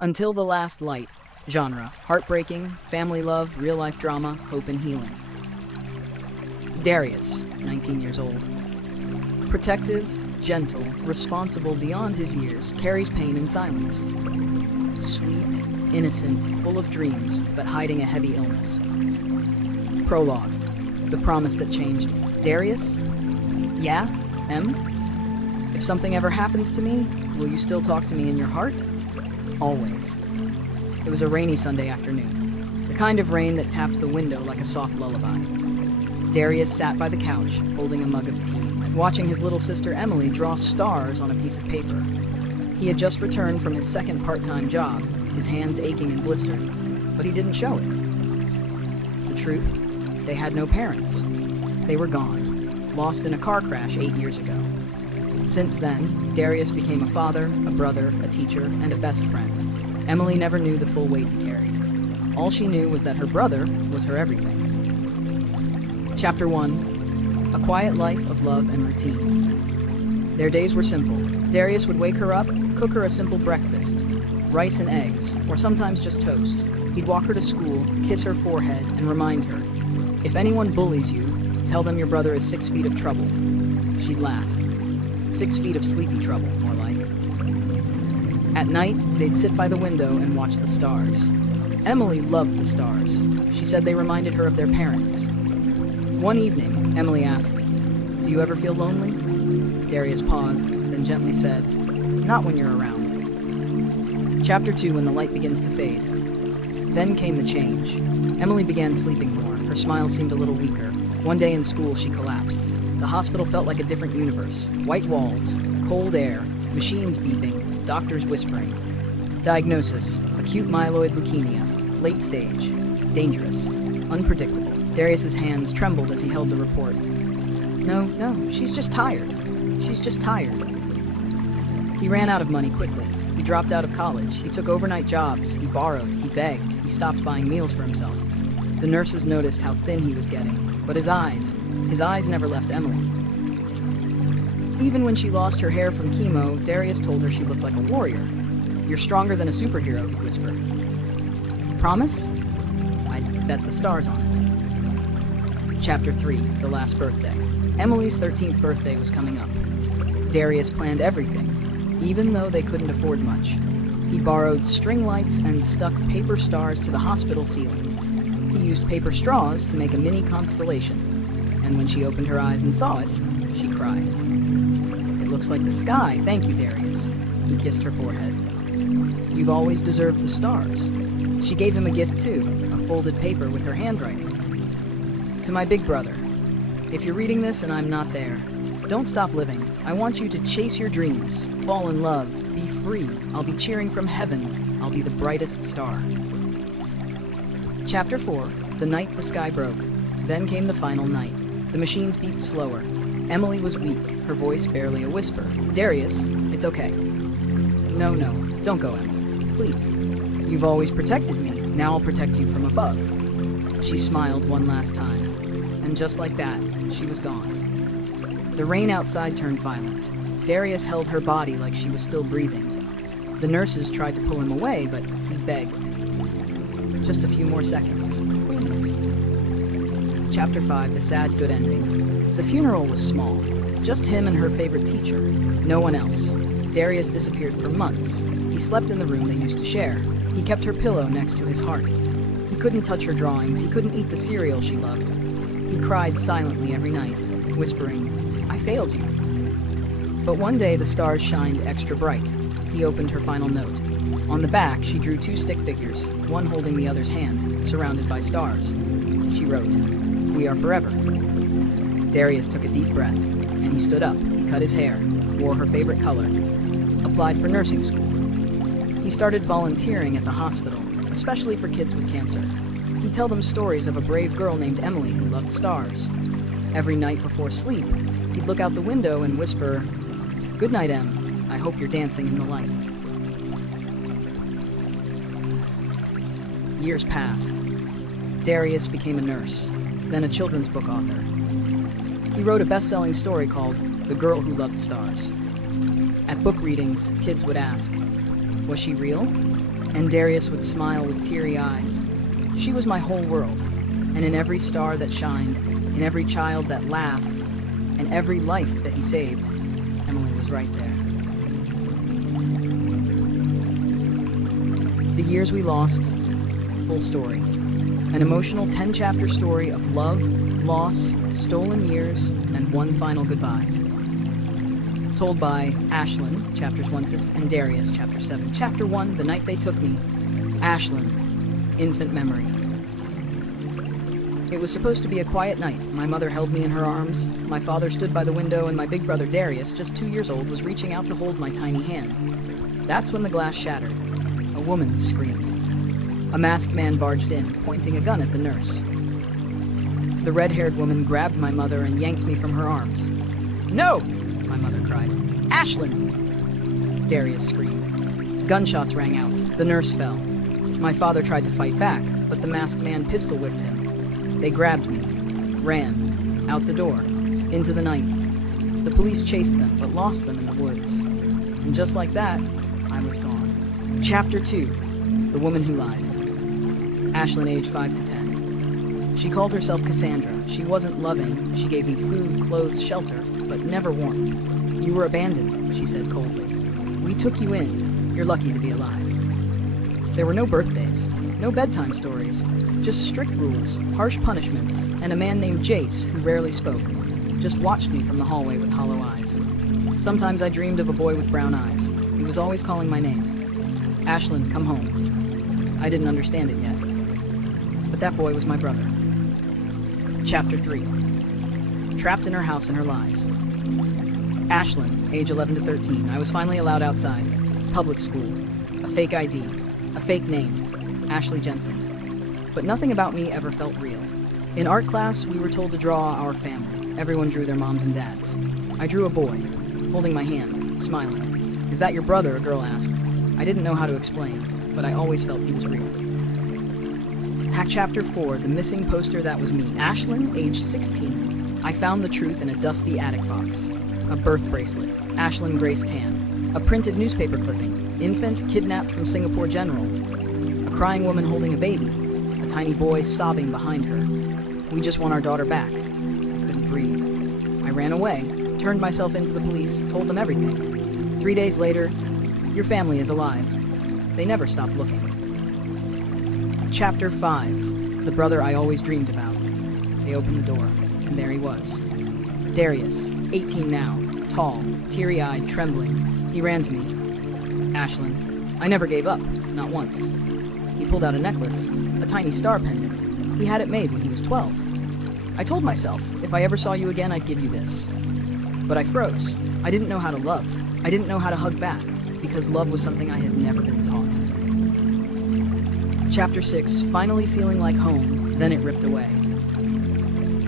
Until the Last Light. Genre: heartbreaking, family love, real-life drama, hope and healing. Darius, 19 years old. Protective, gentle, responsible beyond his years, carries pain in silence. Sweet, innocent, full of dreams, but hiding a heavy illness. Prologue. The promise that changed. Darius? Yeah? M? If something ever happens to me, will you still talk to me in your heart? Always. It was a rainy Sunday afternoon, the kind of rain that tapped the window like a soft lullaby. Darius sat by the couch, holding a mug of tea, watching his little sister Emily draw stars on a piece of paper. He had just returned from his second part-time job, his hands aching and blistered, but he didn't show it. The truth? They had no parents. They were gone, lost in a car crash 8 years ago. Since then, Darius became a father, a brother, a teacher, and a best friend. Emily never knew the full weight he carried. All she knew was that her brother was her everything. Chapter 1. A quiet life of love and routine. Their days were simple. Darius would wake her up, cook her a simple breakfast, rice and eggs, or sometimes just toast. He'd walk her to school, kiss her forehead, and remind her, "If anyone bullies you, tell them your brother is 6 feet of trouble." She'd laugh. 6 feet of sleepy trouble, more like. At night, they'd sit by the window and watch the stars. Emily loved the stars. She said they reminded her of their parents. One evening, Emily asked, "Do you ever feel lonely?" Darius paused, then gently said, "Not when you're around." Chapter 2. When the light begins to fade. Then came the change. Emily began sleeping more. Her smile seemed a little weaker. One day in school, she collapsed. The hospital felt like a different universe. White walls, cold air, machines beeping, doctors whispering. Diagnosis: acute myeloid leukemia, late stage, dangerous, unpredictable. Darius's hands trembled as he held the report. No, she's just tired. She's just tired. He ran out of money quickly. He dropped out of college. He took overnight jobs. He borrowed. He begged. He stopped buying meals for himself. The nurses noticed how thin he was getting, but his eyes never left Emily. Even when she lost her hair from chemo, Darius told her she looked like a warrior. "You're stronger than a superhero," he whispered. "Promise?" "I'd bet the stars on it." Chapter 3. The Last Birthday. Emily's 13th birthday was coming up. Darius planned everything, even though they couldn't afford much. He borrowed string lights and stuck paper stars to the hospital ceiling. He used paper straws to make a mini constellation, and when she opened her eyes and saw it, she cried. "It looks like the sky, thank you, Darius." He kissed her forehead. "You've always deserved the stars." She gave him a gift too, a folded paper with her handwriting. "To my big brother, if you're reading this and I'm not there, don't stop living. I want you to chase your dreams, fall in love, be free. I'll be cheering from heaven. I'll be the brightest star." Chapter 4. The night the sky broke. Then came the final night. The machines beeped slower. Emily was weak, her voice barely a whisper. "Darius, it's okay." No, don't go, Emily. Please. "You've always protected me. Now I'll protect you from above." She smiled one last time. And just like that, she was gone. The rain outside turned violent. Darius held her body like she was still breathing. The nurses tried to pull him away, but he begged. "Just a few more seconds, please." Chapter 5. The Sad Good Ending. The funeral was small. Just him and her favorite teacher. No one else. Darius disappeared for months. He slept in the room they used to share. He kept her pillow next to his heart. He couldn't touch her drawings. He couldn't eat the cereal she loved. He cried silently every night, whispering, "I failed you." But one day the stars shined extra bright. He opened her final note. On the back, she drew 2 stick figures, one holding the other's hand, surrounded by stars. She wrote, "We are forever." Darius took a deep breath, and he stood up. He cut his hair, wore her favorite color, applied for nursing school. He started volunteering at the hospital, especially for kids with cancer. He'd tell them stories of a brave girl named Emily who loved stars. Every night before sleep, he'd look out the window and whisper, "Good night, Em. I hope you're dancing in the light." Years passed. Darius became a nurse, then a children's book author. He wrote a best-selling story called The Girl Who Loved Stars. At book readings, kids would ask, "Was she real?" and Darius would smile with teary eyes. She was my whole world, and in every star that shined, in every child that laughed, and every life that he saved, Emily was right there. The years we lost, full story. An emotional 10-chapter story of love, loss, stolen years, and one final goodbye. Told by Ashlyn, chapters 1 and Darius, chapter 7. Chapter 1, The Night They Took Me. Ashlyn, infant memory. It was supposed to be a quiet night. My mother held me in her arms. My father stood by the window, and my big brother Darius, just 2 years old, was reaching out to hold my tiny hand. That's when the glass shattered. A woman screamed. A masked man barged in, pointing a gun at the nurse. The red-haired woman grabbed my mother and yanked me from her arms. "No!" my mother cried. "Ashlyn!" Darius screamed. Gunshots rang out. The nurse fell. My father tried to fight back, but the masked man pistol-whipped him. They grabbed me, ran, out the door, into the night. The police chased them, but lost them in the woods. And just like that, I was gone. Chapter 2, The Woman Who Lied. Ashlyn, age 5 to 10. She called herself Cassandra. She wasn't loving. She gave me food, clothes, shelter, but never warmth. "You were abandoned," she said coldly. "We took you in. You're lucky to be alive." There were no birthdays, no bedtime stories, just strict rules, harsh punishments, and a man named Jace who rarely spoke, just watched me from the hallway with hollow eyes. Sometimes I dreamed of a boy with brown eyes. He was always calling my name. "Ashlyn, come home." I didn't understand it yet. But that boy was my brother. Chapter 3. Trapped in her house and her lies. Ashlyn, age 11 to 13. I was finally allowed outside. Public school. A fake ID. A fake name. Ashley Jensen. But nothing about me ever felt real. In art class, we were told to draw our family. Everyone drew their moms and dads. I drew a boy, holding my hand, smiling. "Is that your brother?" a girl asked. I didn't know how to explain, but I always felt he was real. Chapter 4, The Missing Poster That Was Me. Ashlyn, age 16. I found the truth in a dusty attic box. A birth bracelet. Ashlyn Grace Tan. A printed newspaper clipping. Infant kidnapped from Singapore General. A crying woman holding a baby. A tiny boy sobbing behind her. We just want our daughter back. I couldn't breathe. I ran away, turned myself into the police, told them everything. 3 days later, your family is alive. They never stopped looking. Chapter 5, The Brother I Always Dreamed About. They opened the door, and there he was. Darius, 18 now, tall, teary-eyed, trembling. He ran to me. "Ashlyn, I never gave up, not once." He pulled out a necklace, a tiny star pendant. He had it made when he was 12. I told myself, if I ever saw you again, I'd give you this. But I froze. I didn't know how to love. I didn't know how to hug back, because love was something I had never been taught. Chapter 6, Finally feeling like home, then it ripped away.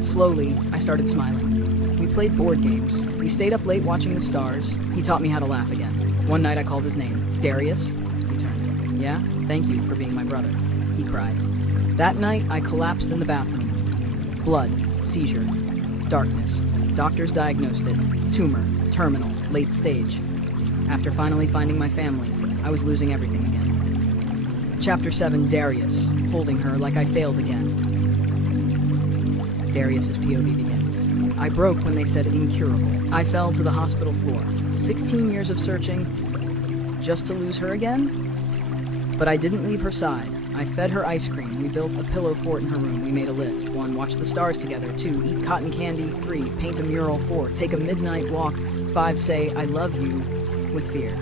Slowly, I started smiling. We played board games. We stayed up late watching the stars. He taught me how to laugh again. One night I called his name. "Darius?" He turned. "Yeah, thank you for being my brother," he cried. That night, I collapsed in the bathroom. Blood, seizure, darkness. Doctors diagnosed it. Tumor, terminal, late stage. After finally finding my family, I was losing everything again. Chapter 7, Darius, holding her like I failed again. Darius's POV begins. I broke when they said incurable. I fell to the hospital floor. 16 years of searching, just to lose her again? But I didn't leave her side. I fed her ice cream. We built a pillow fort in her room. We made a list. 1, watch the stars together. 2, eat cotton candy. 3, paint a mural. 4, take a midnight walk. 5, say, I love you, with fear.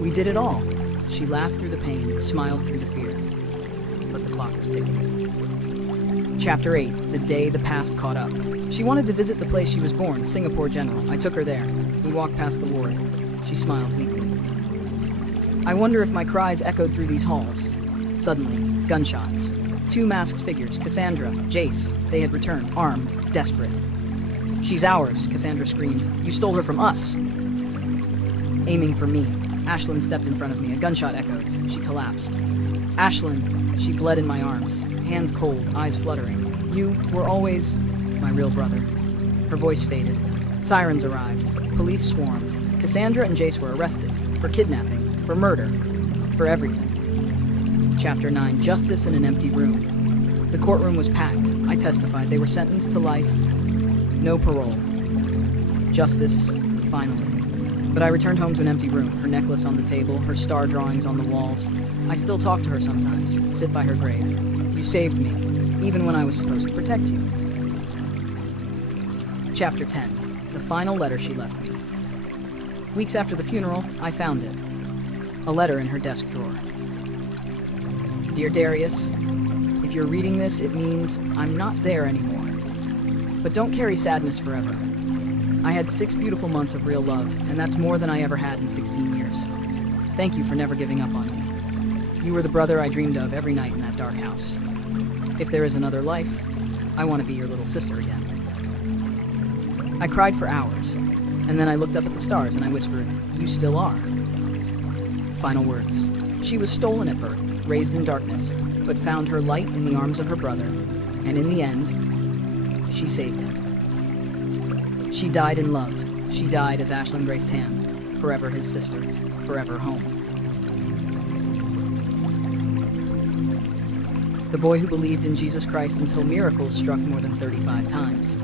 We did it all. She laughed through the pain, smiled through the fear. But the clock was ticking. Chapter 8, The Day the Past Caught Up. She wanted to visit the place she was born, Singapore General. I took her there. We walked past the ward. She smiled weakly. I wonder if my cries echoed through these halls. Suddenly, gunshots. 2 masked figures, Cassandra, Jace. They had returned, armed, desperate. She's ours, Cassandra screamed. You stole her from us. Aiming for me. Ashlyn stepped in front of me. A gunshot echoed. She collapsed. Ashlyn. She bled in my arms. Hands cold, eyes fluttering. You were always my real brother. Her voice faded. Sirens arrived. Police swarmed. Cassandra and Jace were arrested. For kidnapping. For murder. for everything. Chapter 9, Justice in an Empty Room. The courtroom was packed. I testified. They were sentenced to life. No parole. Justice, finally. But I returned home to an empty room, her necklace on the table, her star drawings on the walls. I still talk to her sometimes, sit by her grave. You saved me, even when I was supposed to protect you. Chapter 10. The final letter she left me. Weeks after the funeral, I found it. A letter in her desk drawer. Dear Darius, if you're reading this, it means I'm not there anymore. But don't carry sadness forever. I had 6 beautiful months of real love, and that's more than I ever had in 16 years. Thank you for never giving up on me. You were the brother I dreamed of every night in that dark house. If there is another life, I want to be your little sister again. I cried for hours, and then I looked up at the stars and I whispered, you still are. Final words. She was stolen at birth, raised in darkness, but found her light in the arms of her brother, and in the end, she saved him. She died in love. She died as Ashlyn Grace Tan, forever his sister, forever home. The boy who believed in Jesus Christ until miracles struck more than 35 times.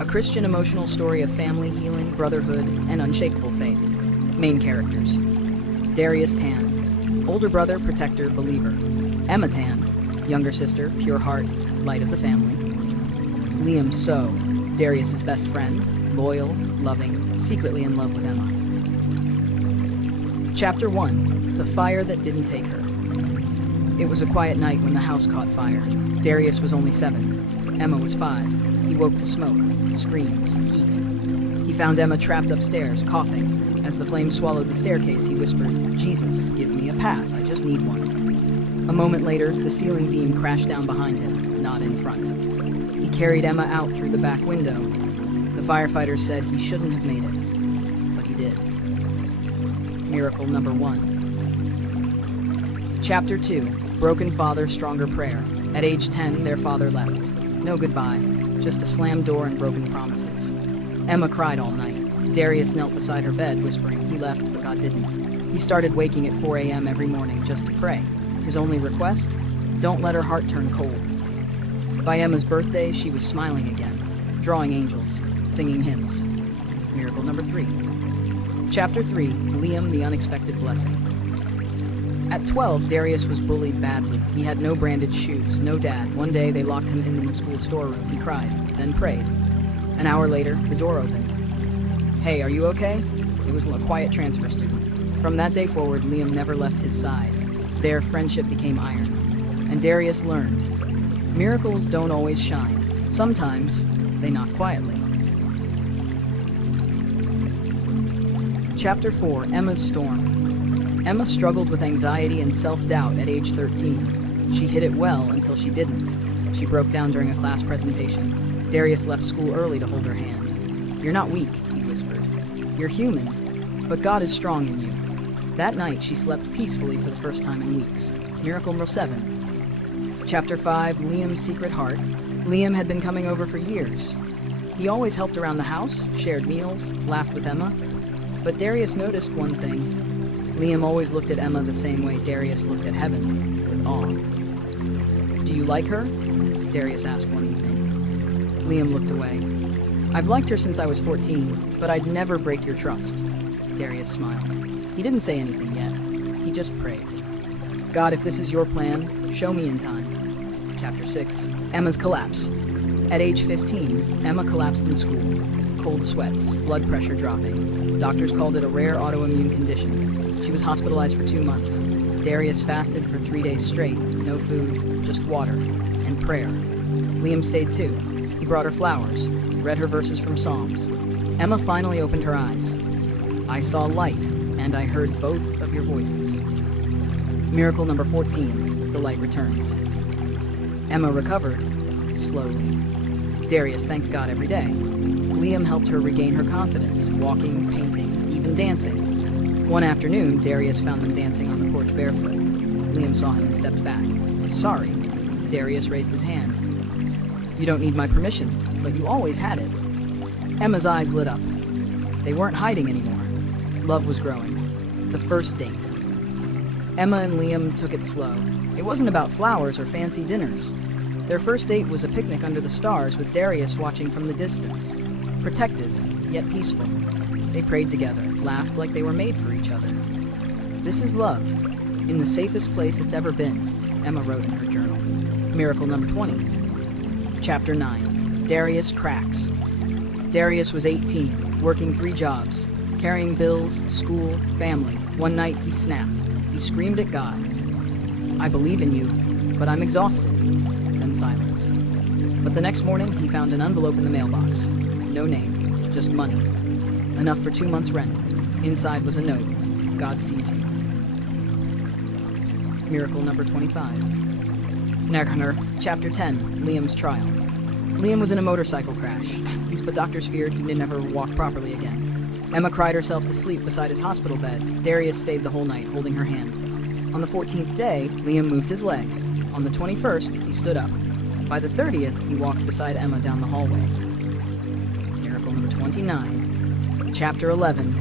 A Christian emotional story of family, healing, brotherhood, and unshakable faith. Main characters. Darius Tan, older brother, protector, believer. Emma Tan, younger sister, pure heart, light of the family. Liam So, Darius's best friend, loyal, loving, secretly in love with Emma. Chapter 1. The Fire That Didn't Take Her. It was a quiet night when the house caught fire. Darius was only 7. Emma was 5. He woke to smoke, screams, heat. He found Emma trapped upstairs, coughing. As the flames swallowed the staircase, he whispered, Jesus, give me a path, I just need one. A moment later, the ceiling beam crashed down behind him, not in front. He carried Emma out through the back window. The firefighters said he shouldn't have made it, but he did. Miracle number 1. Chapter 2. Broken Father, Stronger Prayer. At age 10, their father left. No goodbye, just a slammed door and broken promises. Emma cried all night. Darius knelt beside her bed, whispering, he left, but God didn't. He started waking at 4 a.m. every morning just to pray. His only request? Don't let her heart turn cold. By Emma's birthday, she was smiling again, drawing angels, singing hymns. Miracle number 3. Chapter 3, Liam, the Unexpected Blessing. At 12, Darius was bullied badly. He had no branded shoes, no dad. One day, they locked him in the school storeroom. He cried, then prayed. An hour later, the door opened. Hey, are you okay? It was a quiet transfer student. From that day forward, Liam never left his side. Their friendship became iron. And Darius learned, miracles don't always shine. Sometimes, they knock quietly. Chapter 4, Emma's Storm. Emma struggled with anxiety and self-doubt at age 13. She hid it well until she didn't. She broke down during a class presentation. Darius left school early to hold her hand. You're not weak, he whispered. You're human, but God is strong in you. That night, she slept peacefully for the first time in weeks. Miracle number 7. Chapter 5, Liam's Secret Heart. Liam had been coming over for years. He always helped around the house, shared meals, laughed with Emma. But Darius noticed one thing. Liam always looked at Emma the same way Darius looked at heaven, with awe. Do you like her? Darius asked one evening. Liam looked away. I've liked her since I was 14, but I'd never break your trust. Darius smiled. He didn't say anything yet. He just prayed. God, if this is your plan, show me in time. Chapter 6. Emma's Collapse. At age 15, Emma collapsed in school. Cold sweats, blood pressure dropping. Doctors called it a rare autoimmune condition. She was hospitalized for 2 months. Darius fasted for 3 days straight. No food, just water and prayer. Liam stayed too. He brought her flowers, read her verses from Psalms. Emma finally opened her eyes. I saw light, and I heard both of your voices. Miracle number 14, the light returns. Emma recovered, slowly. Darius thanked God every day. Liam helped her regain her confidence, walking, painting, even dancing. One afternoon, Darius found them dancing on the porch barefoot. Liam saw him and stepped back. Sorry. Darius raised his hand. You don't need my permission, but you always had it. Emma's eyes lit up. They weren't hiding anymore. Love was growing. The first date. Emma and Liam took it slow. It wasn't about flowers or fancy dinners. Their first date was a picnic under the stars with Darius watching from the distance. Protective, yet peaceful. They prayed together, laughed like they were made for each other. "This is love, in the safest place it's ever been," Emma wrote in her journal. Miracle number 20. Chapter 9. Darius cracks. Darius was 18, working 3 jobs, carrying bills, school, family. One night he snapped. He screamed at God. "I believe in you, but I'm exhausted." Then silence. But the next morning he found an envelope in the mailbox. No name, just money. Enough for 2 months' rent. Inside was a note. "God sees you." Miracle number 25. Chapter 10. Liam's trial. Liam was in a motorcycle crash, but doctors feared he'd never walk properly again. Emma cried herself to sleep beside his hospital bed. Darius stayed the whole night, holding her hand. On the 14th day, Liam moved his leg. On the 21st, he stood up. By the 30th, he walked beside Emma down the hallway. Miracle number 29. Chapter 11.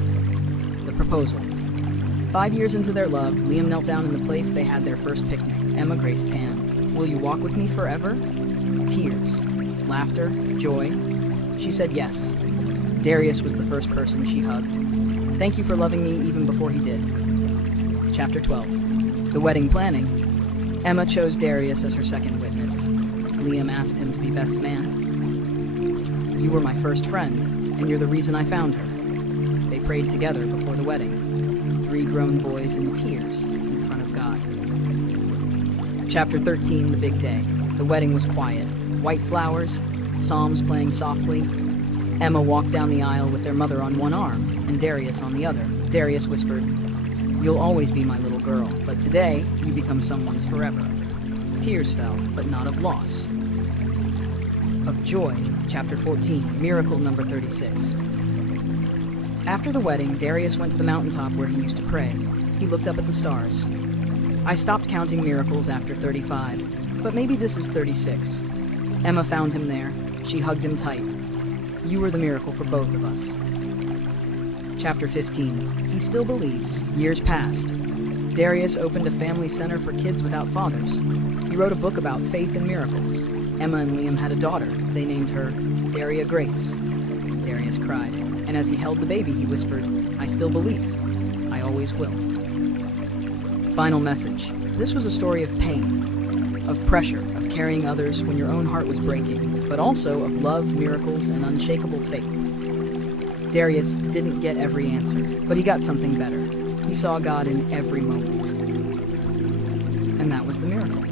The proposal. 5 years into their love, Liam knelt down in the place they had their first picnic. Emma graced tan. "Will you walk with me forever?" Tears. Laughter. Joy. She said yes. Darius was the first person she hugged. "Thank you for loving me even before he did." Chapter 12. The wedding planning. Emma chose Darius as her second witness. Liam asked him to be best man. "You were my first friend, and you're the reason I found her." They prayed together before the wedding. 3 grown boys in tears in front of God. Chapter 13. The big day. The wedding was quiet. White flowers, psalms playing softly. Emma walked down the aisle with their mother on one arm and Darius on the other. Darius whispered, "You'll always be my little girl, but today you become someone's forever." Tears fell, but not of loss. Of joy. Chapter 14. Miracle number 36. After the wedding, Darius went to the mountaintop where he used to pray. He looked up at the stars. "I stopped counting miracles after 35, but maybe this is 36. Emma found him there. She hugged him tight. "You were the miracle for both of us." Chapter 15. He still believes. Years passed. Darius opened a family center for kids without fathers. He wrote a book about faith and miracles. Emma and Liam had a daughter. They named her Daria Grace. Darius cried, and as he held the baby, he whispered, "I still believe. I always will." Final message. This was a story of pain, of pressure, of carrying others when your own heart was breaking, but also of love, miracles, and unshakable faith. Darius didn't get every answer, but he got something better. He saw God in every moment. And that was the miracle.